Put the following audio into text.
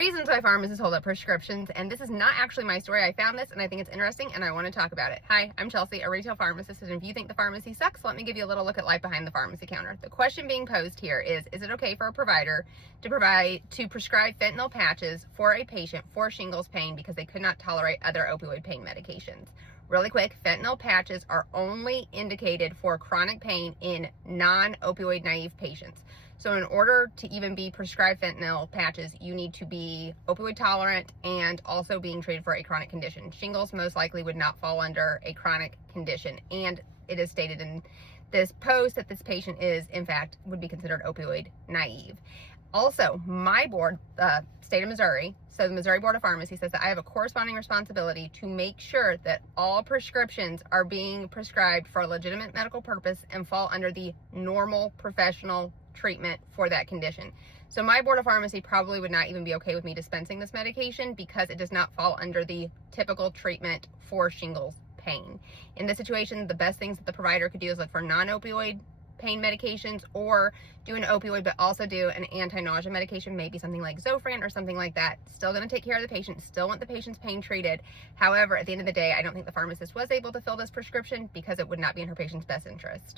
Reasons why pharmacists hold up prescriptions, and this is not actually my story. I found this and I think it's interesting and I want to talk about it. Hi, I'm Chelsea, a retail pharmacist, and if you think the pharmacy sucks, let me give you a little look at life behind the pharmacy counter. The question being posed here is it okay for a provider to prescribe fentanyl patches for a patient for shingles pain because they could not tolerate other opioid pain medications? Really quick, fentanyl patches are only indicated for chronic pain in non-opioid naive patients. So in order to even be prescribed fentanyl patches, you need to be opioid tolerant and also being treated for a chronic condition. Shingles most likely would not fall under a chronic condition, and it is stated in this post that this patient is, in fact, would be considered opioid naive. Also, my board, the state of Missouri, so the Missouri Board of Pharmacy, says that I have a corresponding responsibility to make sure that all prescriptions are being prescribed for a legitimate medical purpose and fall under the normal professional treatment for that condition. So my Board of Pharmacy probably would not even be okay with me dispensing this medication because it does not fall under the typical treatment for shingles pain. In this situation, the best things that the provider could do is look for non-opioid pain medications or do an opioid but also do an anti-nausea medication, maybe something like Zofran or something like that. Still going to take care of the patient, still want the patient's pain treated. However, at the end of the day, I don't think the pharmacist was able to fill this prescription because it would not be in her patient's best interest.